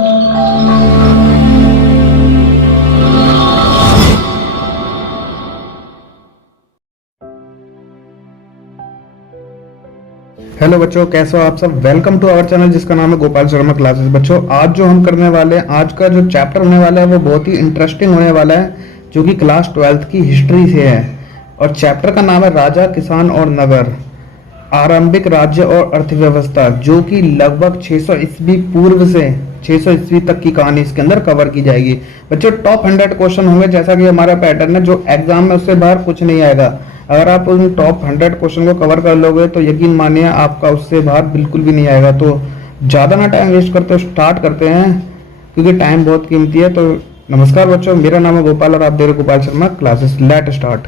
Hello बच्चों, कैसे हो आप सब। वेलकम टू आवर चैनल जिसका नाम है गोपाल शर्मा क्लासेस। बच्चों, आज जो हम करने वाले हैं, आज का जो चैप्टर होने वाला है वो बहुत ही इंटरेस्टिंग होने वाला है, जो कि क्लास 12th की हिस्ट्री से है। और चैप्टर का नाम है राजा, किसान और नगर, आरंभिक राज्य और अर्थव्यवस्था, जो कि लगभग 600 ईस्वी पूर्व से 600 ईस्वी तक की कहानी इसके अंदर कवर की जाएगी। बच्चों, टॉप 100 क्वेश्चन होंगे, जैसा कि हमारा पैटर्न है। जो एग्जाम में उससे बाहर कुछ नहीं आएगा। अगर आप उन टॉप 100 क्वेश्चन को कवर कर लोगे तो यकीन मानिए आपका उससे बाहर बिल्कुल भी नहीं आएगा। तो ज़्यादा ना टाइम वेस्ट करते हुए स्टार्ट करते हैं, क्योंकि टाइम बहुत कीमती है। तो नमस्कार बच्चों, मेरा नाम है गोपाल और आप देख रहे हो Gopal Sharma classes. Let start.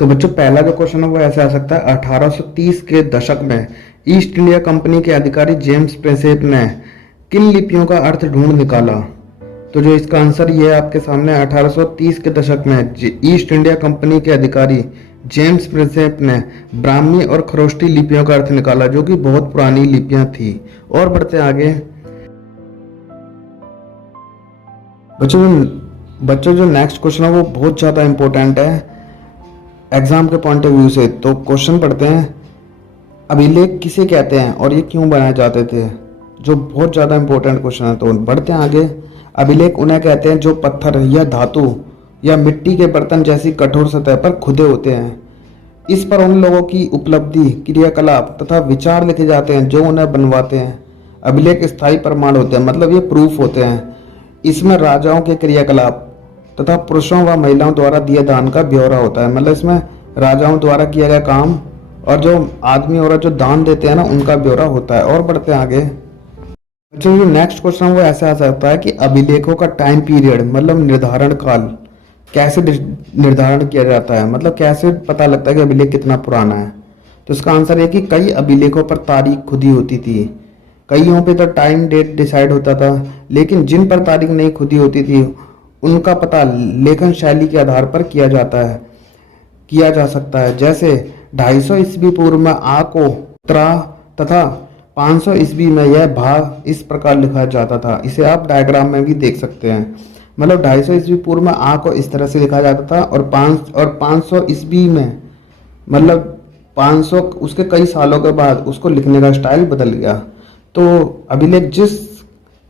तो बच्चों, पहला जो क्वेश्चन है वो ऐसे आ सकता है। 1830 के दशक में ईस्ट इंडिया कंपनी के अधिकारी जेम्स प्रिंसेप ने किन लिपियों का अर्थ ढूंढ निकाला? तो जो इसका आंसर ये है आपके सामने। 1830 के दशक में ईस्ट इंडिया कंपनी के अधिकारी जेम्स प्रिंसेप ने ब्राह्मी और खरोष्टी लिपियों का अर्थ निकाला, जो कि बहुत पुरानी लिपियां थी। और बढ़ते आगे। बच्चों जो नेक्स्ट क्वेश्चन है वो बहुत ज़्यादा इंपॉर्टेंट है एग्जाम के पॉइंट ऑफ व्यू से। तो क्वेश्चन पढ़ते हैं। अभिलेख किसे कहते हैं और ये क्यों बनाए जाते थे? जो बहुत ज़्यादा इंपॉर्टेंट क्वेश्चन है। तो बढ़ते हैं आगे। अभिलेख उन्हें कहते हैं जो पत्थर या धातु या मिट्टी के बर्तन जैसी कठोर सतह पर खुदे होते हैं। इस पर उन लोगों की उपलब्धि, क्रियाकलाप तथा विचार लिखे जाते हैं जो उन्हें बनवाते हैं। अभिलेख स्थायी प्रमाण होते हैं, मतलब ये प्रूफ होते हैं। इसमें राजाओं के क्रियाकलाप तथा पुरुषों व महिलाओं द्वारा दिए दान का ब्यौरा होता है। मतलब इसमें राजाओं द्वारा किया गया काम और जो आदमी और जो दान देते हैं ना, उनका ब्यौरा होता है। और बढ़ते हैं आगे। अच्छा, जो नेक्स्ट क्वेश्चन वो ऐसे आ सकता है कि अभिलेखों का टाइम पीरियड, मतलब निर्धारण काल, कैसे निर्धारण किया जाता है? मतलब कैसे पता लगता है कि अभिलेख कितना पुराना है? तो इसका आंसर है कि कई अभिलेखों पर तारीख खुदी होती थी। कईयों पे तो टाइम डेट डिसाइड होता था, लेकिन जिन पर तारीख नहीं खुदी होती थी उनका पता लेखन शैली के आधार पर किया जा सकता है। जैसे 250 ईस्वी पूर्व में आ को त्रा तथा 500 ईस्वी में यह भा इस प्रकार लिखा जाता था। इसे आप डायग्राम में भी देख सकते हैं। मतलब 250 ईस्वी पूर्व में आ को इस तरह से लिखा जाता था और 500 ईस्वी में, मतलब 500 उसके कई सालों के बाद उसको लिखने का स्टाइल बदल गया। तो अभिलेख जिस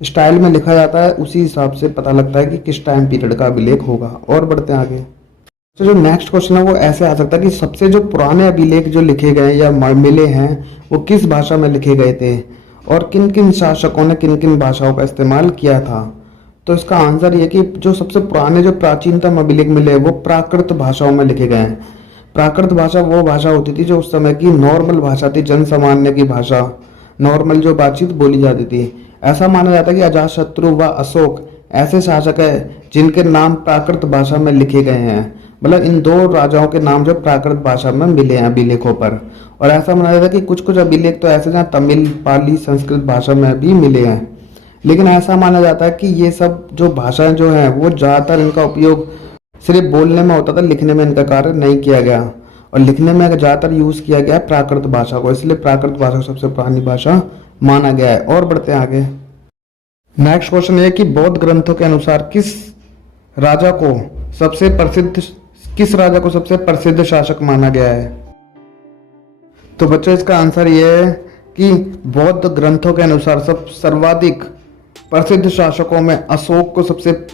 स्टाइल में लिखा जाता है उसी हिसाब से पता लगता है कि किस टाइम पीरियड का अभिलेख होगा। और बढ़ते हैं आगे। तो जो नेक्स्ट क्वेश्चन है वो ऐसे आ सकता है कि सबसे जो पुराने अभिलेख जो लिखे गए या मिले हैं वो किस भाषा में लिखे गए थे और किन किन शासकों ने किन किन भाषाओं का इस्तेमाल किया था? तो इसका आंसर ये कि जो सबसे पुराने जो प्राचीनतम अभिलेख मिले वो प्राकृत भाषाओं में लिखे गए हैं। प्राकृत भाषा वो भाषा होती थी जो उस समय की नॉर्मल भाषा थी, जन सामान्य की भाषा, नॉर्मल जो बातचीत बोली जाती थी। ऐसा माना जाता है कि अजातशत्रु व अशोक ऐसे शासक है जिनके नाम प्राकृत भाषा में लिखे गए हैं। मतलब इन दो राजाओं के नाम जो प्राकृत भाषा में मिले हैं अभिलेखों पर। और ऐसा माना जाता है कि कुछ कुछ अभिलेख तो ऐसे जहाँ तमिल, पाली, संस्कृत भाषा में भी मिले हैं। लेकिन ऐसा माना जाता है कि ये सब जो भाषाएं जो हैं वो ज़्यादातर इनका उपयोग सिर्फ बोलने में होता था, लिखने में इनका कार्य नहीं किया गया। और लिखने में ज़्यादातर यूज़ किया गया प्राकृत भाषा को, इसलिए प्राकृत भाषा को सबसे पुरानी भाषा माना गया है। और बढ़ते हैं आगे। नेक्स्ट क्वेश्चन ये कि बौद्ध ग्रंथों के अनुसार किस राजा को सबसे प्रसिद्ध शासक माना गया है? तो बच्चों इसका आंसर ये है कि बौद्ध ग्रंथों के अनुसार सर्वाधिक प्रसिद्ध शासकों में अशोक को सबसे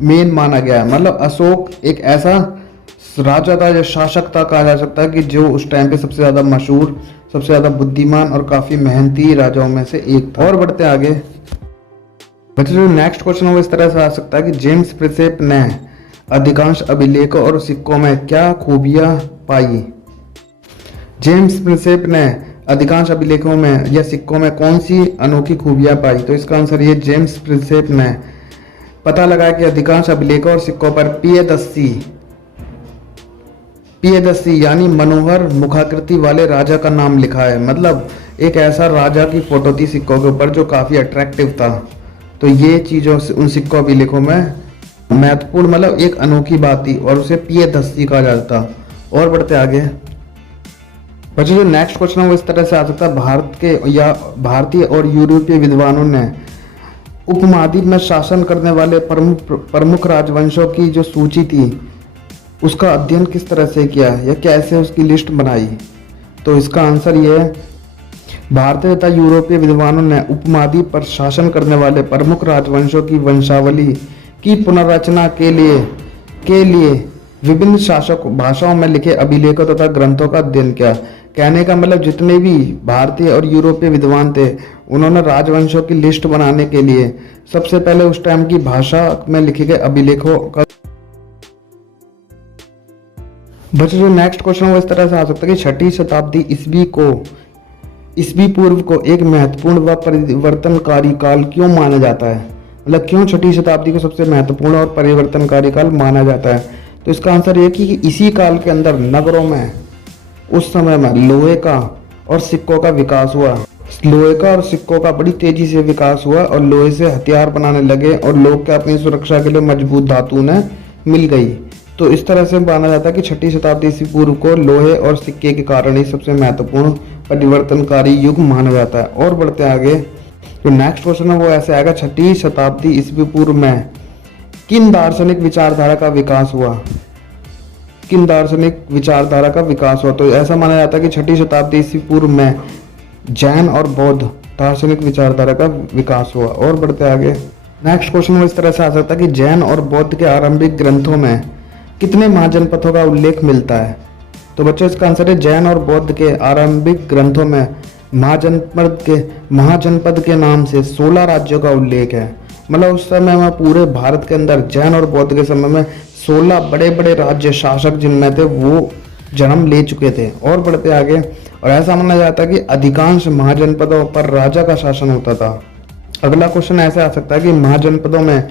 मेन माना गया है। मतलब अशोक एक ऐसा राजा था या शासक था कहा जा सकता है कि जो उस टाइम पे सबसे ज़्यादा मशहूर, सबसे ज़्यादा बुद्धिमान और काफ़ी मेहनती राजाओं में से एक था। और बढ़ते आगे। बच्चों जो नेक्स्ट क्वेश्चन है वो इस तरह से आ सकता है कि जेम्स प्रिंसेप ने अधिकांश अभिलेखों और सिक्कों में क्या खूबियां पाई? जेम्स प्रिंसेप ने अधिकांश अभिलेखों में या सिक्कों में कौन सी अनोखी खूबियां पाई? तो इसका आंसर ये जेम्स प्रिंसेप ने पता लगा कि अधिकांश अभिलेखों और सिक्कों पर पियदस्सी यानी मनोहर मुखाकृति वाले राजा का नाम लिखा है। मतलब एक ऐसा राजा की फोटो थी सिक्कों के ऊपर जो काफ़ी अट्रैक्टिव था। तो ये चीज़ों उन सिक्कों अभिलेखों में महत्वपूर्ण, मतलब एक अनोखी बात थी और उसे पियदस्सी कहा जाता था। और बढ़ते आगे। बच्चों जो नेक्स्ट क्वेश्चन है वो इस तरह से आ सकता है, भारत के या भारतीय और यूरोपीय विद्वानों ने उपमहाद्वीप में शासन करने वाले प्रमुख राजवंशों की जो सूची थी उसका अध्ययन किस तरह से किया या कैसे उसकी लिस्ट बनाई। तो इसका आंसर ये है, भारतीय तथा यूरोपीय विद्वानों ने उपमहाद्वीप पर शासन करने वाले प्रमुख राजवंशों की वंशावली की पुनर्रचना के लिए विभिन्न शासक भाषाओं में लिखे अभिलेखों तथा ग्रंथों का अध्ययन किया। कहने का मतलब जितने भी भारतीय और यूरोपीय विद्वान थे उन्होंने राजवंशों की लिस्ट बनाने के लिए सबसे पहले उस टाइम की भाषा में लिखे गए अभिलेखों का। बच्चों जो नेक्स्ट क्वेश्चन वो इस तरह से आ सकता है कि 6वीं शताब्दी ईस्वी पूर्व को एक महत्वपूर्ण व परिवर्तनकारी काल क्यों माना जाता है। मतलब क्यों 6वीं शताब्दी को सबसे महत्वपूर्ण और परिवर्तनकारी काल माना जाता है। तो इसका आंसर ये कि इसी काल के अंदर नगरों में उस समय में लोहे का और सिक्कों का विकास हुआ। लोहे का और सिक्कों का बड़ी तेजी से विकास हुआ और लोहे से हथियार बनाने लगे और लोग के अपनी सुरक्षा के लिए मजबूत धातु ने मिल गई। तो इस तरह से माना जाता है कि 6वीं शताब्दी ईस्वी पूर्व को लोहे और सिक्के के कारण ही सबसे महत्वपूर्ण परिवर्तनकारी युग माना जाता है। और बढ़ते आगे जो नेक्स्ट क्वेश्चन है वो ऐसे आएगा, 6वीं शताब्दी ईस्वी पूर्व में किन दार्शनिक विचारधारा का विकास हुआ। किन दार्शनिक विचारधारा का विकास हुआ। तो ऐसा माना जाता है कि 6वीं शताब्दी ईस्वी पूर्व में जैन और बौद्ध दार्शनिक विचारधारा का विकास हुआ। और बढ़ते आगे नेक्स्ट क्वेश्चन इस तरह से आ सकता है कि जैन और बौद्ध के आरंभिक ग्रंथों में कितने महाजनपथों का उल्लेख मिलता है। तो बच्चों इसका आंसर है, जैन और बौद्ध के आरंभिक ग्रंथों में महाजनपद के नाम से 16 राज्यों का उल्लेख है। मतलब उस समय में पूरे भारत के अंदर जैन और बौद्ध के समय में 16 बड़े बड़े राज्य शासक जिनमें थे वो जन्म ले चुके थे। और बढ़ते आगे और ऐसा माना जाता है कि अधिकांश महाजनपदों पर राजा का शासन होता था। अगला क्वेश्चन ऐसे आ सकता है कि महाजनपदों में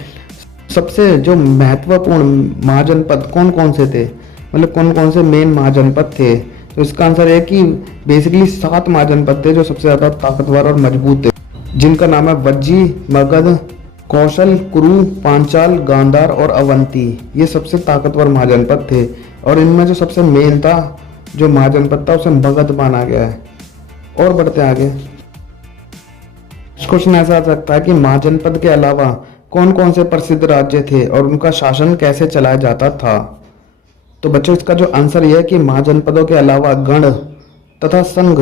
सबसे जो महत्वपूर्ण महाजनपद कौन कौन से थे। मतलब कौन कौन से मेन महाजनपद थे। तो इसका आंसर है कि बेसिकली 7 महाजनपद थे जो सबसे ज़्यादा ताकतवर और मजबूत थे, जिनका नाम है वज्जी, मगध, कौशल, कुरु, पांचाल, गांधार और अवंती। ये सबसे ताकतवर महाजनपद थे और इनमें जो सबसे मेन था जो महाजनपद था उसे मगध माना गया है। और बढ़ते आगे क्वेश्चन ऐसा आ सकता है कि महाजनपद के अलावा कौन कौन से प्रसिद्ध राज्य थे और उनका शासन कैसे चलाया जाता था। तो बच्चों इसका जो आंसर यह है कि महाजनपदों के अलावा गण तथा संघ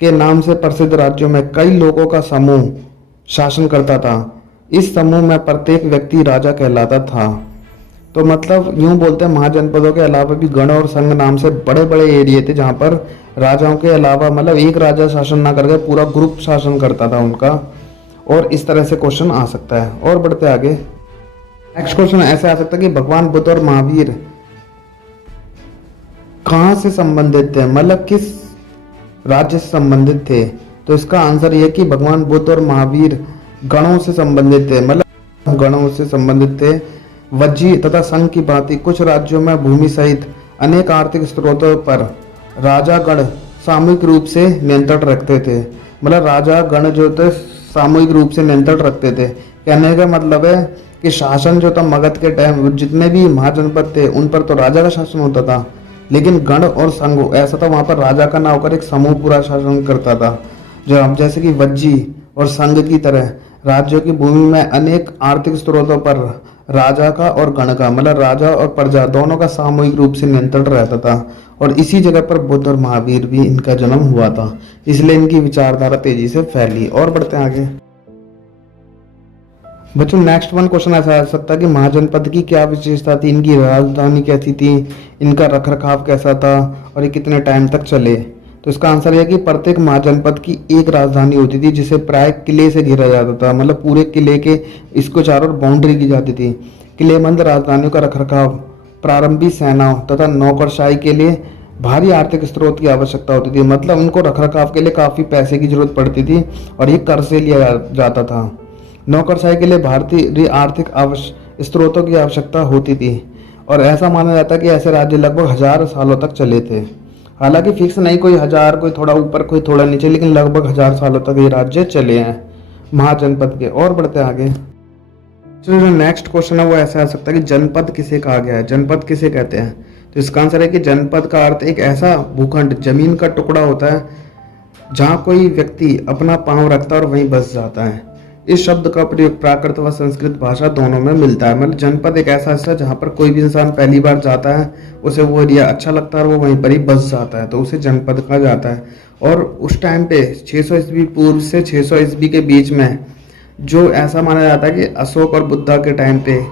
के नाम से प्रसिद्ध राज्यों में कई लोगों का समूह शासन करता था। इस समूह में प्रत्येक व्यक्ति राजा कहलाता था। तो मतलब यूं बोलते हैं महाजनपदों के अलावा भी गण और संघ नाम से बड़े बड़े एरिया थे जहां पर राजाओं के अलावा मतलब एक राजा शासन ना करके पूरा ग्रुप शासन करता था उनका। और इस तरह से क्वेश्चन आ सकता है। और बढ़ते आगे नेक्स्ट क्वेश्चन ऐसे आ सकता है कि भगवान बुद्ध और महावीर कहाँ से संबंधित थे। मतलब किस राज्य से संबंधित थे। तो इसका आंसर यह कि भगवान बुद्ध और महावीर गणों से संबंधित थे। मतलब गणों से संबंधित थे। वज्जी तथा संघ की भांति कुछ राज्यों में भूमि सहित अनेक आर्थिक स्रोतों पर राजा गण सामूहिक रूप से नियंत्रण रखते थे। मतलब राजा गण जो थे सामूहिक रूप से नियंत्रण रखते थे। कहने का मतलब है कि शासन जो था मगध के टाइम जितने भी महाजनपद थे उन पर तो राजा का शासन होता था, लेकिन गण और संघ ऐसा था वहां पर राजा का ना होकर एक समूह पूरा शासन करता था। जो हम जैसे कि वज्जी और संघ की तरह राज्यों की भूमि में अनेक आर्थिक स्रोतों पर राजा का और गण का मतलब राजा और प्रजा दोनों का सामूहिक रूप से नियंत्रण रहता था। और इसी जगह पर बुद्ध और महावीर भी इनका जन्म हुआ था, इसलिए इनकी विचारधारा तेजी से फैली। और बढ़ते आगे बच्चों नेक्स्ट वन क्वेश्चन ऐसा आ सकता है कि महाजनपद की क्या विशेषता थी, इनकी राजधानी कैसी थी, इनका रखरखाव कैसा था और ये कितने टाइम तक चले। तो इसका आंसर है कि प्रत्येक महाजनपद की एक राजधानी होती थी जिसे प्राय किले से घेरा जाता था। मतलब पूरे किले के इसको चारों ओर बाउंड्री की जाती थी। किलेबंद राजधानियों का रखरखाव प्रारंभिक सेनाओं तथा नौकरशाही के लिए भारी आर्थिक स्रोत की आवश्यकता होती थी। मतलब उनको रखरखाव के लिए काफ़ी पैसे की जरूरत पड़ती थी और ये कर से लिया जाता था। नौकरशाही के लिए भारतीय आर्थिक स्रोतों की आवश्यकता होती थी और ऐसा माना जाता है कि ऐसे राज्य लगभग 1000 सालों तक चले थे। हालांकि फिक्स नहीं, कोई 1000 कोई थोड़ा ऊपर कोई थोड़ा नीचे, लेकिन लगभग 1000 सालों तक ये राज्य चले हैं महाजनपद के। और बढ़ते आगे जो नेक्स्ट क्वेश्चन है वो ऐसा आ सकता है कि जनपद किसे कहा गया है, जनपद किसे कहते हैं। तो इसका आंसर है कि जनपद का अर्थ एक ऐसा भूखंड, जमीन का टुकड़ा होता है जहाँ कोई व्यक्ति अपना पांव रखता है और वहीं बस जाता है। इस शब्द का प्रयोग प्राकृत व संस्कृत भाषा दोनों में मिलता है। मतलब जनपद एक ऐसा हिस्सा है जहाँ पर कोई भी इंसान पहली बार जाता है, उसे वो एरिया अच्छा लगता है और वो वहीं पर ही बस जाता है, तो उसे जनपद कहा जाता है। और उस टाइम पे 600 ईस्वी पूर्व से 600 ईस्वी के बीच में जो ऐसा माना जाता है कि अशोक और बुद्धा के टाइम पे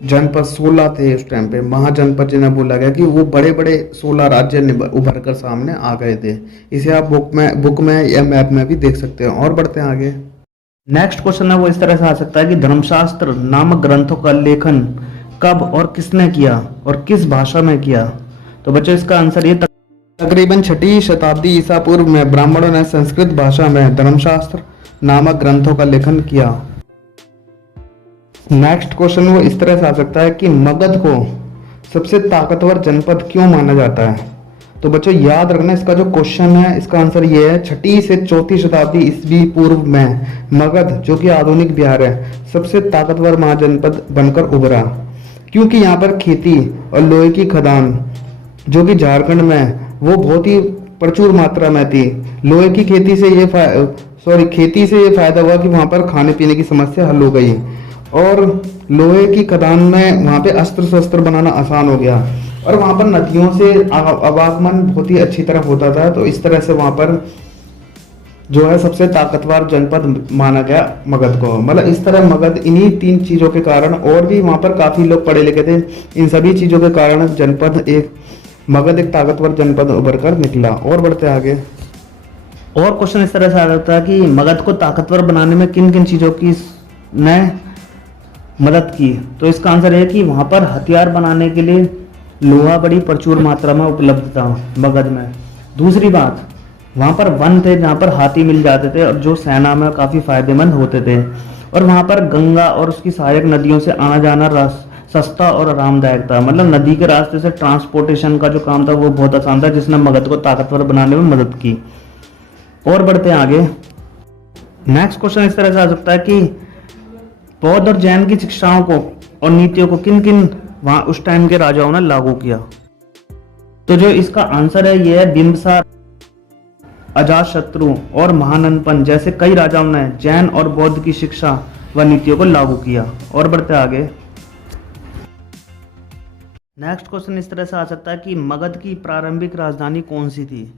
जनपद 16 थे। उस टाइम पे महाजनपद जिन्हें बोला गया कि वो बड़े बड़े 16 राज्य उभर कर सामने आ गए थे। इसे आप बुक में या मैप में भी देख सकते हैं। और बढ़ते हैं आगे। नेक्स्ट क्वेश्चन है वो इस तरह से आ सकता है कि धर्मशास्त्र नामक ग्रंथों का लेखन कब और किसने किया और किस भाषा में किया। तो बच्चों इसका आंसर ये तकरीबन 6ठी शताब्दी ईसा पूर्व में ब्राह्मणों ने संस्कृत भाषा में धर्मशास्त्र नामक ग्रंथों का लेखन किया। नेक्स्ट क्वेश्चन वो इस तरह से आ सकता है कि मगध को सबसे ताकतवर जनपद क्यों माना जाता है। तो बच्चों याद रखना, इसका जो क्वेश्चन है इसका आंसर ये है 6ठी से 4ठी शताब्दी ईस्वी पूर्व में मगध, जो कि आधुनिक बिहार है, सबसे ताकतवर महाजनपद बनकर उभरा, क्योंकि यहाँ पर खेती और लोहे की खदान जो कि झारखंड में वो बहुत ही प्रचुर मात्रा में थी। लोहे की खेती से ये फायदा हुआ कि वहाँ पर खाने पीने की समस्या हल हो गई और लोहे की खदान में वहाँ पे अस्त्र शस्त्र बनाना आसान हो गया और वहाँ पर नदियों से आवागमन बहुत ही अच्छी तरह होता था। तो इस तरह से वहाँ पर जो है सबसे ताकतवर जनपद माना गया मगध को। मतलब इस तरह मगध इन्हीं 3 चीज़ों के कारण, और भी वहाँ पर काफ़ी लोग पढ़े लिखे थे, इन सभी चीज़ों के कारण मगध एक ताकतवर जनपद उभर कर निकला। और बढ़ते आगे। और क्वेश्चन इस तरह से आ जाता है कि मगध को ताकतवर बनाने में किन किन चीज़ों की ने मदद की। तो इसका आंसर है कि वहाँ पर हथियार बनाने के लिए लोहा बड़ी प्रचुर मात्रा में उपलब्ध था मगध में। दूसरी बात, वहाँ पर वन थे जहाँ पर हाथी मिल जाते थे और जो सेना में काफ़ी फायदेमंद होते थे। और वहाँ पर गंगा और उसकी सहायक नदियों से आना जाना सस्ता और आरामदायक था। मतलब नदी के रास्ते से ट्रांसपोर्टेशन का जो काम था वो बहुत आसान था, जिसने मगध को ताकतवर बनाने में मदद की। और बढ़ते हैं आगे। नेक्स्ट क्वेश्चन इस तरह से आ सकता है कि बौद्ध और जैन की शिक्षाओं को और नीतियों को किन किन वहां उस टाइम के राजाओं ने लागू किया। तो जो इसका आंसर है ये है बिंबिसार, अजातशत्रु और महानंदपन जैसे कई राजाओं ने जैन और बौद्ध की शिक्षा व नीतियों को लागू किया। और बढ़ते आगे। नेक्स्ट क्वेश्चन इस तरह से आ सकता है कि मगध की प्रारंभिक राजधानी कौन सी थी।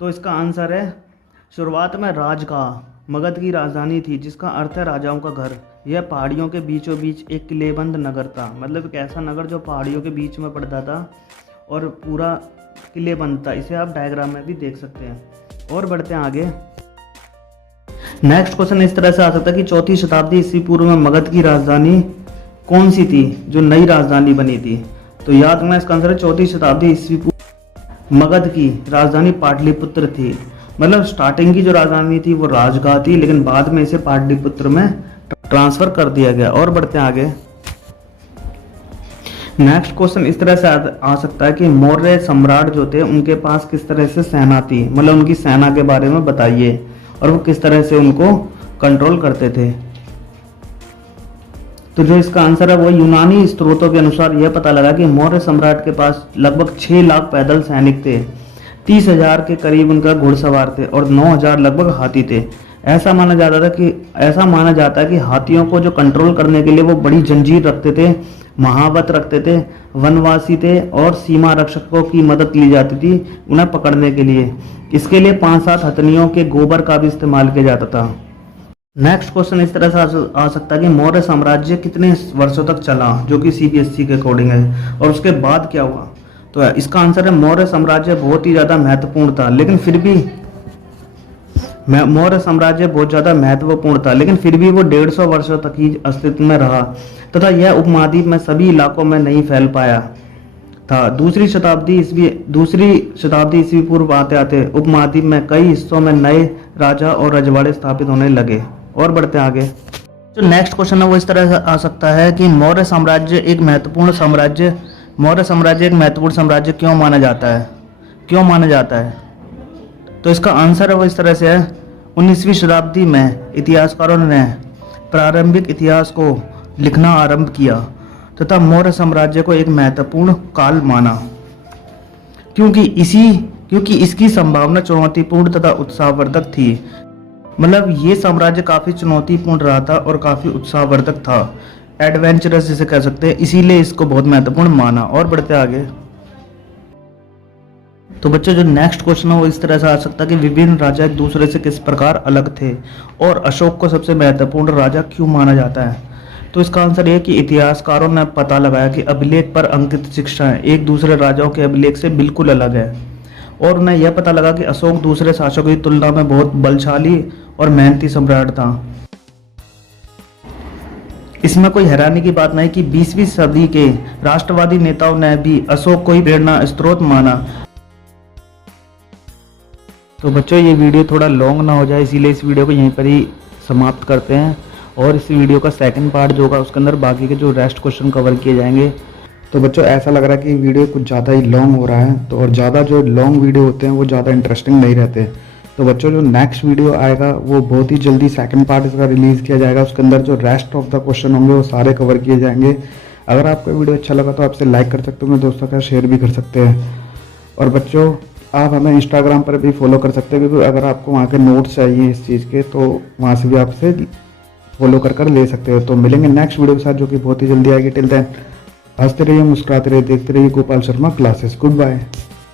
तो इसका आंसर है शुरुआत में राजगाह मगध की राजधानी थी, जिसका अर्थ है राजाओं का घर। यह पहाड़ियों के बीचों बीच एक किलेबंद नगर था। मतलब एक ऐसा नगर जो पहाड़ियों के बीच में पड़ता था और पूरा किलेबंद था। इसे आप डायग्राम में भी देख सकते हैं। और बढ़ते हैं आगे। नेक्स्ट क्वेश्चन इस तरह से आ सकता है कि 4ठी शताब्दी ईस्वी पूर्व में मगध की राजधानी कौन सी थी जो नई राजधानी बनी थी। तो याद रखना, इसका आंसर है 4ठी शताब्दी ईस्वी पूर्व मगध की राजधानी पाटलिपुत्र थी। मतलब स्टार्टिंग की जो राजधानी थी वो राजगाह थी, लेकिन बाद में इसे पाटलिपुत्र में ट्रांसफर कर दिया गया। और बढ़ते हैं आगे। नेक्स्ट क्वेश्चन इस तरह से आ सकता है कि मौर्य सम्राट जो थे उनके पास किस तरह से सेना थी। मतलब उनकी सेना के बारे में बताइए और वो किस तरह से उनको कंट्रोल करते थे। तो जो इसका आंसर है वो यूनानी स्रोतों के अनुसार यह पता लगा कि मौर्य सम्राट के पास लगभग 6 लाख पैदल सैनिक थे, 30,000 के करीब उनका घुड़सवार थे और 9,000 लगभग हाथी थे। ऐसा माना जाता है कि हाथियों को जो कंट्रोल करने के लिए वो बड़ी जंजीर रखते थे, महावत रखते थे, वनवासी थे और सीमा रक्षकों की मदद ली जाती थी उन्हें पकड़ने के लिए। इसके लिए 5-7 हथनियों के गोबर का भी इस्तेमाल किया जाता था। नेक्स्ट क्वेश्चन इस तरह से आ सकता है कि मौर्य साम्राज्य कितने वर्षों तक चला, जो कि CBSE के अकॉर्डिंग है, और उसके बाद क्या हुआ। तो इसका आंसर है मौर्य साम्राज्य बहुत ही ज़्यादा महत्वपूर्ण था, लेकिन फिर भी मौर्य साम्राज्य बहुत ज़्यादा महत्वपूर्ण था, लेकिन फिर भी वो 150 वर्षों तक ही अस्तित्व में रहा तथा यह उपमहाद्वीप में सभी इलाकों में नहीं फैल पाया था। दूसरी शताब्दी ईस्वी पूर्व आते आते उपमहाद्वीप में कई हिस्सों में नए राजा और रजवाड़े स्थापित होने लगे। और बढ़ते आगे। जो नेक्स्ट क्वेश्चन है वो इस तरह से आ सकता है कि मौर्य साम्राज्य एक महत्वपूर्ण साम्राज्य क्यों माना जाता है। तो इसका आंसर है वो इस तरह से है 19वीं शताब्दी में इतिहासकारों ने प्रारंभिक इतिहास को लिखना आरंभ किया। तथा मौर्य साम्राज्य को एक महत्वपूर्ण काल माना, क्योंकि इसकी संभावना चुनौतीपूर्ण तथा उत्साहवर्धक थी। मतलब ये साम्राज्य काफी चुनौतीपूर्ण रहा था और काफी उत्साहवर्धक था, एडवेंचरस जिसे कह सकते हैं, इसीलिए इसको बहुत महत्वपूर्ण माना। और बढ़ते आगे, तो बच्चों जो नेक्स्ट क्वेश्चन है वो इस तरह से आ सकता है कि विभिन्न राजा एक दूसरे से किस प्रकार अलग थे और अशोक को सबसे महत्वपूर्ण राजा क्यों माना जाता है। तो इसका आंसर ये कि इतिहासकारों ने पता लगाया कि अभिलेख पर अंकित शिक्षाएं एक दूसरे राजाओं के अभिलेख से बिल्कुल अलग है, और उन्हें यह पता लगा कि अशोक दूसरे शासकों की तुलना में बहुत बलशाली और मेहनती सम्राट था। इसमें कोई हैरानी की बात नहीं कि 20वीं सदी के राष्ट्रवादी नेताओं ने भी अशोक को ही प्रेरणा स्रोत माना। तो बच्चों ये वीडियो थोड़ा लॉन्ग ना हो जाए, इसीलिए इस वीडियो को यहीं पर ही समाप्त करते हैं, और इस वीडियो का सेकंड पार्ट जो होगा उसके अंदर बाकी के जो रेस्ट क्वेश्चन कवर किए जाएंगे। तो बच्चों ऐसा लग रहा है कि वीडियो कुछ ज़्यादा ही लॉन्ग हो रहा है, तो और ज़्यादा जो लॉन्ग वीडियो होते हैं वो ज़्यादा इंटरेस्टिंग नहीं रहते। तो बच्चों जो नेक्स्ट वीडियो आएगा वो बहुत ही जल्दी सेकंड पार्ट इसका रिलीज़ किया जाएगा, उसके अंदर जो रेस्ट ऑफ द क्वेश्चन होंगे वो सारे कवर किए जाएंगे। अगर आपको वीडियो अच्छा लगा तो आपसे लाइक कर सकते हो, अपने दोस्तों का शेयर भी कर सकते हैं। और बच्चों आप हमें इंस्टाग्राम पर भी फॉलो कर सकते हैं, क्योंकि अगर आपको वहाँ के नोट्स चाहिए इस चीज़ के तो वहाँ से भी आपसे फॉलो कर ले सकते हो। तो मिलेंगे नेक्स्ट वीडियो के साथ जो कि बहुत ही जल्दी आएगी। टिल देन हंसते रहिए, मुस्कुराते रहिए, देखते रहिए Gopal Sharma classes. Good bye.